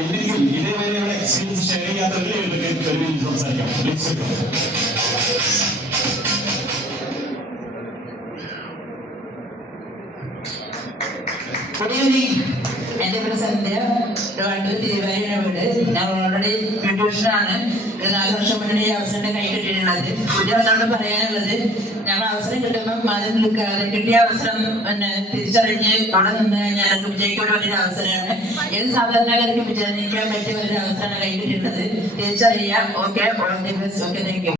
എന്തെങ്കിലും ഇതേവരെയുള്ള experience share ചെയ്യാത്തവരിൽ സംസാരിക്കാം. Good evening. എൻ്റെ പേര് സന്ധ്യ. വണ്ടൂർ തിരുവാരിയാണ് വീട്. ഞാൻ ഓൾറെഡി ബ്യൂട്ടീഷ്യനാണ്. 4 വർഷം മുന്നേ ഈ അവസരം കൈ കിട്ടിയിട്ടുള്ളത്. പുതിയ ഒന്നോട് പറയാനുള്ളത്, ഞങ്ങൾ അവസരം കിട്ടുമ്പോൾ അത് നിൽക്കാതെ കിട്ടിയ അവസരം തിരിച്ചറിഞ്ഞ് അവിടെ നിന്ന് കഴിഞ്ഞാൽ അത് വിജയിക്കാൻ വലിയൊരു അവസരമാണ്. ഏത് സാധാരണക്കാർക്ക് വിജയിക്കാൻ പറ്റിയ വലിയൊരു അവസരമാണ് കൈ കിട്ടിയിട്ടുള്ളത്. തിരിച്ചറിയാം. Okay, all the best. Okay, thank you.